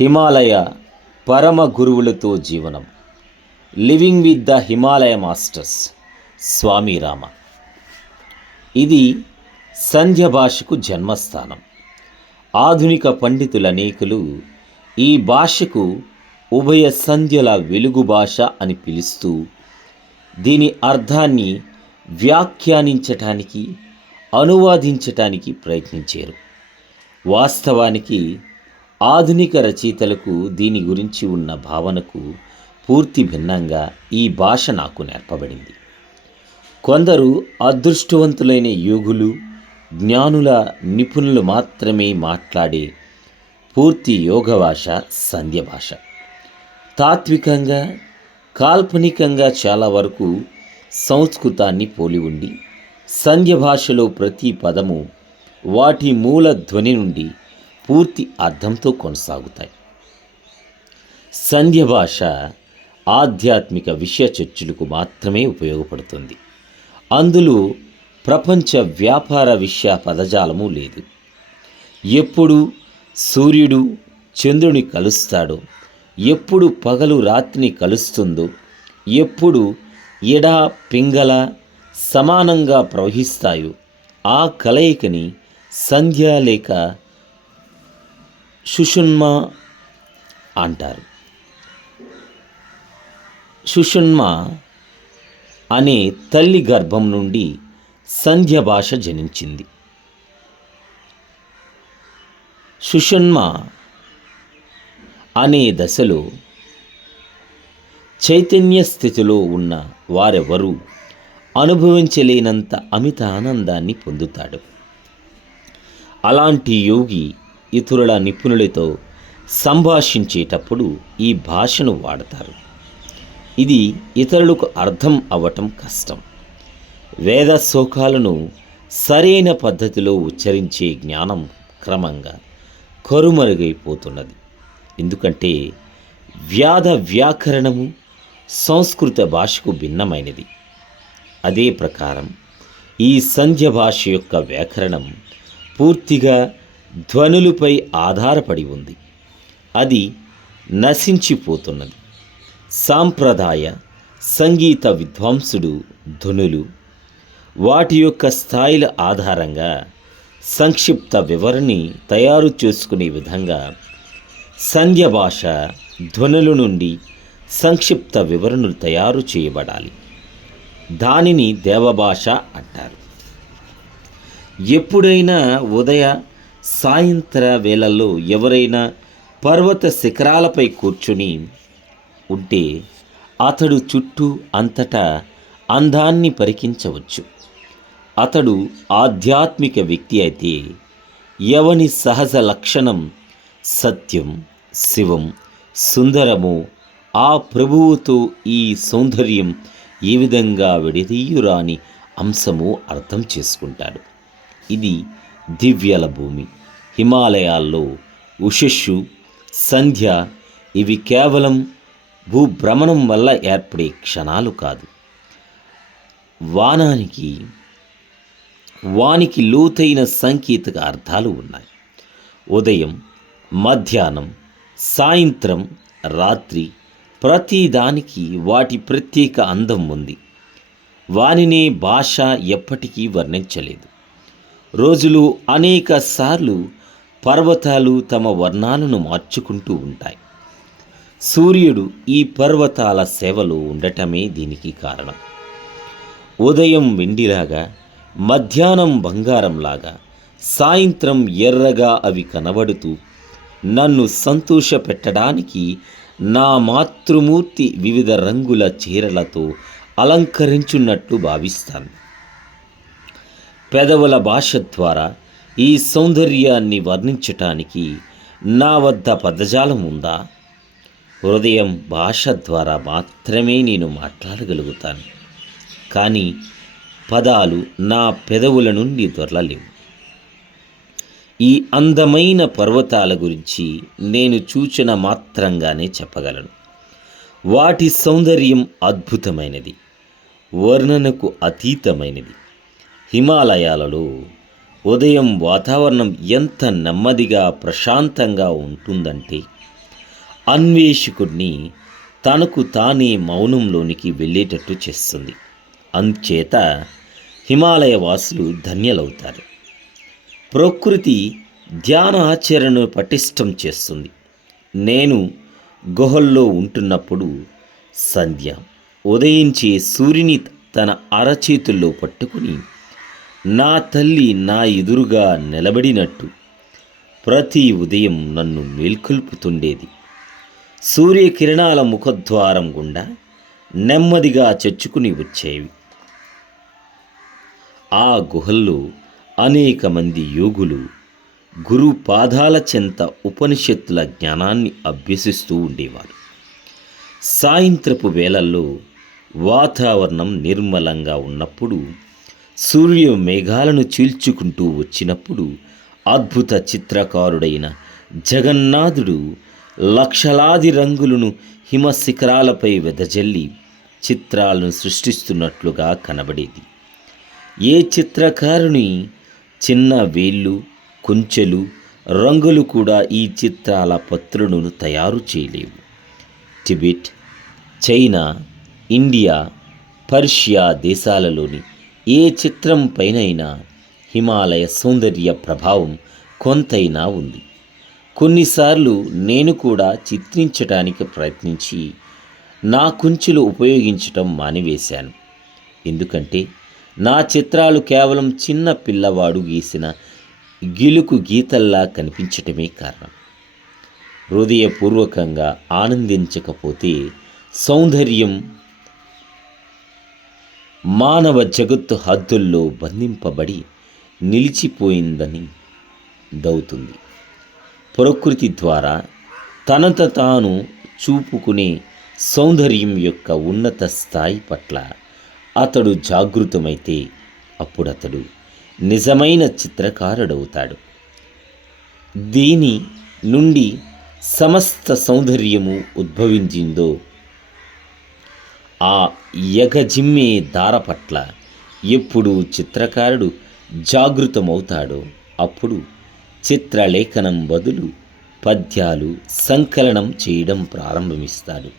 హిమాలయ పరమ గురువులతో జీవనం. Living with the Himalaya masters Swami Rama. ఇది సంధ్య భాషకు జన్మస్థానం. ఆధునిక పండితుల అనేకులు ఈ భాషకు ఉభయ సంధ్యల వెలుగు భాష అని పిలుస్తూ దీని అర్థాన్ని వ్యాఖ్యానించటానికి అనువాదించటానికి ప్రయత్నించారు. వాస్తవానికి ఆధునిక రచయితలకు దీని గురించి ఉన్న భావనకు పూర్తి భిన్నంగా ఈ భాష నాకు నేర్పబడింది. కొందరు అదృష్టవంతులైన యోగులు జ్ఞానుల నిపుణులు మాత్రమే మాట్లాడే పూర్తి యోగ భాష సంధ్య భాష. తాత్వికంగా కాల్పనికంగా చాలా వరకు సంస్కృతాన్ని పోలి ఉండి సంధ్య భాషలో ప్రతి పదము వాటి మూల ధ్వని నుండి పూర్తి అర్థంతో కొనసాగుతాయి. సంధ్య భాష ఆధ్యాత్మిక విషయ చర్చలకు మాత్రమే ఉపయోగపడుతుంది. అందులో ప్రపంచ వ్యాపార విషయ పదజాలము లేదు. ఎప్పుడు సూర్యుడు చంద్రుని కలుస్తాడో ఎప్పుడు పగలు రాత్రిని కలుస్తుందో ఎప్పుడు ఎడ పింగళ సమానంగా ప్రవహిస్తాయో ఆ కలయికని సంధ్య లేక సుషున్మ అంటారు. సుషున్మ అనే తల్లి గర్భం నుండి సంధ్య భాష జనించింది. సుషున్మ అనే దశలో చైతన్య స్థితిలో ఉన్న వారెవరూ అనుభవించలేనంత అమిత ఆనందాన్ని పొందుతాడు. అలాంటి యోగి ఇతరుల నిపుణులతో సంభాషించేటప్పుడు ఈ భాషను వాడతారు. ఇది ఇతరులకు అర్థం అవ్వటం కష్టం. వేద శ్లోకాలను సరైన పద్ధతిలో ఉచ్చరించే జ్ఞానం క్రమంగా కరుమరుగైపోతున్నది. ఎందుకంటే వ్యాధ వ్యాకరణము సంస్కృత భాషకు భిన్నమైనది. అదే ప్రకారం ఈ సంధ్య భాష యొక్క వ్యాకరణం పూర్తిగా ధ్వనులపై ఆధారపడి ఉంది. అది నశించిపోతున్నది. సాంప్రదాయ సంగీత విద్వాంసుడు ధ్వనులు వాటి యొక్క స్థాయిల ఆధారంగా సంక్షిప్త వివరణని తయారు చేసుకునే విధంగా సంధ్య భాష ధ్వనుల నుండి సంక్షిప్త వివరణలు తయారు చేయబడాలి. దానిని దేవభాష అంటారు. ఎప్పుడైనా ఉదయ సాయంత్ర వేళల్లో ఎవరైనా పర్వత శిఖరాలపై కూర్చుని ఉంటే అతడు చుట్టూ అంతటా అందాన్ని పరికించవచ్చు. అతడు ఆధ్యాత్మిక వ్యక్తి అయితే ఎవని సహజ లక్షణం సత్యం శివం సుందరము ఆ ప్రభువుతో ఈ సౌందర్యం ఏ విధంగా విడదీయురాని అంశము అర్థం చేసుకుంటాడు. ఇది దివ్యల భూమి. హిమాలయాల్లో ఉషస్సు సంధ్య ఇవి కేవలం భూభ్రమణం వల్ల ఏర్పడే క్షణాలు కాదు. వానానికి వానికి లోతైన సాంకేతిక అర్థాలు ఉన్నాయి. ఉదయం మధ్యాహ్నం సాయంత్రం రాత్రి ప్రతిదానికి వాటి ప్రత్యేక అందం ఉంది. వానినే భాష ఎప్పటికీ వర్ణించలేదు. రోజులు అనేక సార్లు పర్వతాలు తమ వర్ణాలను మార్చుకుంటూ ఉంటాయి. సూర్యుడు ఈ పర్వతాల సేవలో ఉండటమే దీనికి కారణం. ఉదయం వెండిలాగా మధ్యాహ్నం బంగారంలాగా సాయంత్రం ఎర్రగా అవి కనబడుతూ నన్ను సంతోషపెట్టడానికి నా మాతృమూర్తి వివిధ రంగుల చీరలతో అలంకరించున్నట్లు భావిస్తాను. పెదవుల భాష ద్వారా ఈ సౌందర్యాన్ని వర్ణించటానికి నా వద్ద పదజాలం ఉందా? హృదయం భాష ద్వారా మాత్రమే నేను మాట్లాడగలుగుతాను. కానీ పదాలు నా పెదవుల నుండి దొరలలేవు. ఈ అందమైన పర్వతాల గురించి నేను చూచిన మాత్రంగానే చెప్పగలను. వాటి సౌందర్యం అద్భుతమైనది. వర్ణనకు అతీతమైనది. హిమాలయాలలో ఉదయం వాతావరణం ఎంత నెమ్మదిగా ప్రశాంతంగా ఉంటుందంటే అన్వేషకుడిని తనకు తానే మౌనంలోనికి వెళ్ళేటట్టు చేస్తుంది. అందుచేత హిమాలయ వాసులు ధన్యలవుతారు. ప్రకృతి ధ్యాన ఆచరణను పటిష్టం చేస్తుంది. నేను గుహల్లో ఉంటున్నప్పుడు సంధ్య ఉదయించే సూర్యుని తన అరచేతుల్లో పట్టుకుని నా తల్లి నా ఎదురుగా నిలబడినట్టు ప్రతి ఉదయం నన్ను మేల్కొల్పుతుండేది. సూర్యకిరణాల ముఖద్వారం గుండా నెమ్మదిగా చొచ్చుకుని వచ్చేవి. ఆ గుహల్లో అనేక మంది యోగులు గురు పాదాల చెంత ఉపనిషత్తుల జ్ఞానాన్ని అభ్యసిస్తూ ఉండేవారు. సాయంత్రపు వేళల్లో వాతావరణం నిర్మలంగా ఉన్నప్పుడు సూర్య మేఘాలను చీల్చుకుంటూ వచ్చినప్పుడు అద్భుత చిత్రకారుడైన జగన్నాథుడు లక్షలాది రంగులను హిమ శిఖరాలపై వెదజల్లి చిత్రాలను సృష్టిస్తున్నట్లుగా కనబడేది. ఏ చిత్రకారుని చిన్న వేళ్ళు కుంచెలు రంగులు కూడా ఈ చిత్రాల పత్రులను తయారు చేయలేవు. టిబెట్ చైనా ఇండియా పర్షియా దేశాలలోని ఏ చిత్రం పైనైనా హిమాలయ సౌందర్య ప్రభావం కొంతైనా ఉంది. కొన్నిసార్లు నేను కూడా చిత్రించడానికి ప్రయత్నించి నా కుంచులు ఉపయోగించటం మానివేశాను. ఎందుకంటే నా చిత్రాలు కేవలం చిన్న పిల్లవాడు గీసిన గిలుకు గీతల్లా కనిపించటమే కారణం. హృదయపూర్వకంగా ఆనందించకపోతే సౌందర్యం మానవ జగత్తు హద్దుల్లో బంధింపబడి నిలిచిపోయిందని దవుతుంది ప్రకృతి ద్వారా తనంత తాను చూపుకునే సౌందర్యం యొక్క ఉన్నత స్థాయి పట్ల అతడు జాగృతమైతే అప్పుడతడు నిజమైన చిత్రకారుడవుతాడు. దీని నుండి సమస్త సౌందర్యము ఉద్భవించిందో ఆ ఎగజిమ్మే దార పట్ల ఎప్పుడు చిత్రకారుడు జాగృతమవుతాడో అప్పుడు చిత్రలేఖనం బదులు పద్యాలు సంకలనం చేయడం ప్రారంభమిస్తాడు.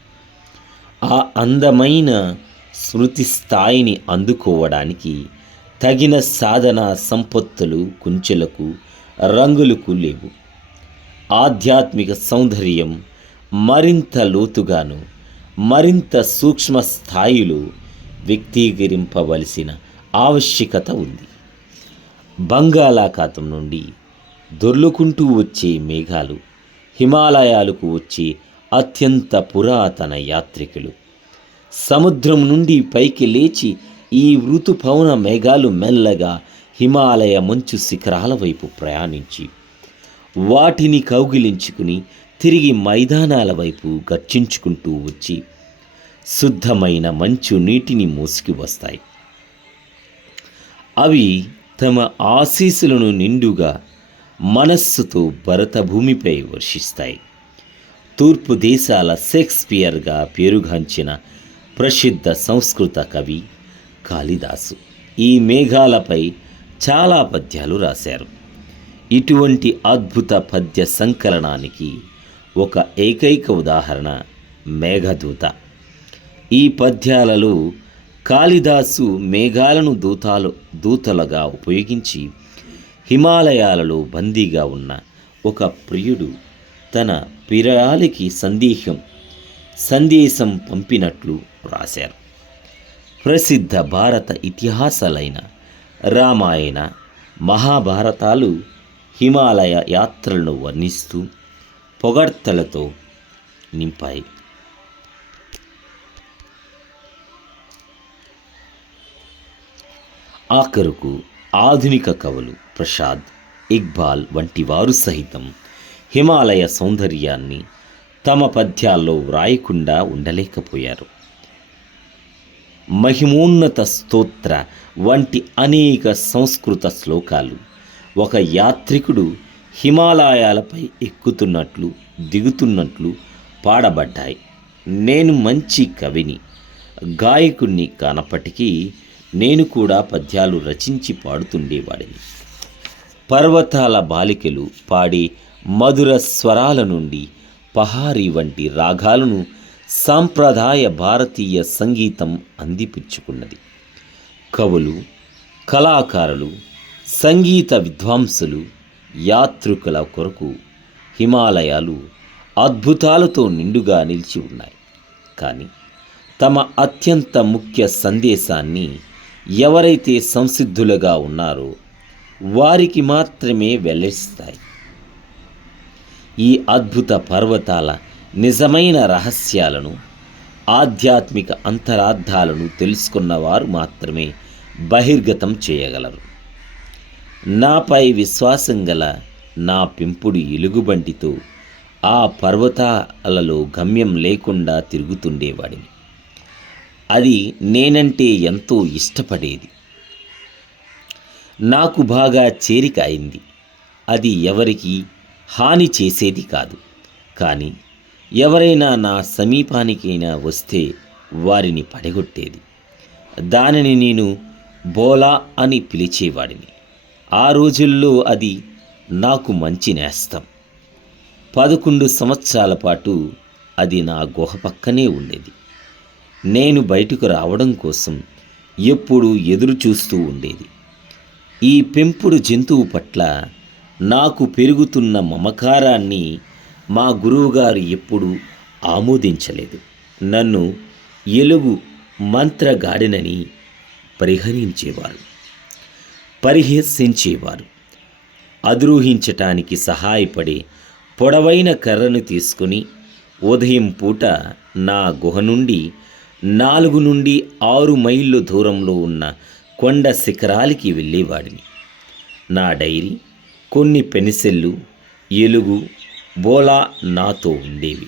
ఆ అందమైన స్మృతి స్థాయిని అందుకోవడానికి తగిన సాధన సంపత్తులు కుంచెలకు రంగులకు లేవు. ఆధ్యాత్మిక సౌందర్యం మరింత లోతుగాను మరింత సూక్ష్మ స్థాయిలో వ్యక్తీకరింపవలసిన ఆవశ్యకత ఉంది. బంగాళాఖాతం నుండి దొర్లుకుంటూ వచ్చే మేఘాలు హిమాలయాలకు వచ్చే అత్యంత పురాతన యాత్రికులు సముద్రం నుండి పైకి లేచి ఈ ఋతుపవన మేఘాలు మెల్లగా హిమాలయ మంచు శిఖరాల వైపు ప్రయాణించి వాటిని కౌగిలించుకుని తిరిగి మైదానాల వైపు గర్జించుకుంటూ వచ్చి శుద్ధమైన మంచు నీటిని మోసుకు వస్తాయి. అవి తమ ఆశీస్సులను నిండుగా మనస్సుతో భరత భూమిపై వర్షిస్తాయి. తూర్పు దేశాల షేక్స్పియర్గా పేరుగాంచిన ప్రసిద్ధ సంస్కృత కవి కాళిదాసు ఈ మేఘాలపై చాలా పద్యాలు రాశారు. ఇటువంటి అద్భుత పద్య సంకలనానికి ఒక ఏకైక ఉదాహరణ మేఘదూత. ఈ పద్యాలలో కాళిదాసు మేఘాలను దూతాలు దూతలుగా ఉపయోగించి హిమాలయాలలో బందీగా ఉన్న ఒక ప్రియుడు తన పిరాలికి సందేహం సందేశం పంపినట్లు రాశారు. ప్రసిద్ధ భారత ఇతిహాసాలైన రామాయణ మహాభారతాలు హిమాలయ యాత్రలను వర్ణిస్తూ పొగడ్తలతో నింపాయి. ఆఖరుకు ఆధునిక కవులు ప్రసాద్ ఇక్బాల్ వంటి వారు సహితం హిమాలయ సౌందర్యాన్ని తమ పద్యాల్లో వ్రాయకుండా ఉండలేకపోయారు. మహిమోన్నత స్తోత్ర వంటి అనేక సంస్కృత శ్లోకాలు ఒక యాత్రికుడు హిమాలయాలపై ఎక్కుతున్నట్లు దిగుతున్నట్లు పాడబడ్డాయి. నేను మంచి కవిని గాయకుణ్ణి కానప్పటికీ నేను కూడా పద్యాలు రచించి పాడుతుండేవాడిని. పర్వతాల బాలికలు పాడే మధుర స్వరాల నుండి పహారీ వంటి రాగాలను సాంప్రదాయ భారతీయ సంగీతం అందిపుచ్చుకున్నది. కవులు కళాకారులు సంగీత విద్వాంసులు యాత్రికుల కొరకు హిమాలయాలు అద్భుతాలతో నిండుగా నిలిచి ఉన్నాయి. కానీ తమ అత్యంత ముఖ్య సందేశాన్ని ఎవరైతే సంసిద్ధులుగా ఉన్నారో వారికి మాత్రమే వెల్లడిస్తాయి. ఈ అద్భుత పర్వతాల నిజమైన రహస్యాలను ఆధ్యాత్మిక అంతరార్థాలను తెలుసుకున్నవారు మాత్రమే బహిర్గతం చేయగలరు. నాపై విశ్వాసం గల నా పెంపుడు ఎలుగుబంటితో ఆ పర్వతాలలో గమ్యం లేకుండా తిరుగుతుండేవాడిని. అది నేనంటే ఎంతో ఇష్టపడేది. నాకు బాగా చేరిక అయింది అది ఎవరికి హాని చేసేది కాదు. కానీ ఎవరైనా నా సమీపానికైనా వస్తే వారిని పడగొట్టేది. దానిని నేను బోలా అని పిలిచేవాడిని. ఆ రోజుల్లో అది నాకు మంచి నేస్తం. పదకొండు సంవత్సరాల పాటు అది నా గుహ పక్కనే ఉండేది. నేను బయటకు రావడం కోసం ఎప్పుడూ ఎదురు చూస్తూ ఉండేది. ఈ పెంపుడు జంతువు పట్ల నాకు పెరుగుతున్న మమకారాన్ని మా గురువుగారు ఎప్పుడూ ఆమోదించలేదు. నన్ను ఎలుగు మంత్రగాడినని పరిహరించేవారు. పరిహసించేవారు. అద్రోహించటానికి సహాయపడే పొడవైన కర్రను తీసుకుని ఉదయం పూట నా గుహ నుండి నాలుగు నుండి ఆరు మైళ్ళు దూరంలో ఉన్న కొండ శిఖరాలకి వెళ్ళేవాడిని. నా డైరీ కొన్ని పెన్సిళ్ళు ఎలుగు బోలా నాతో ఉండేవి.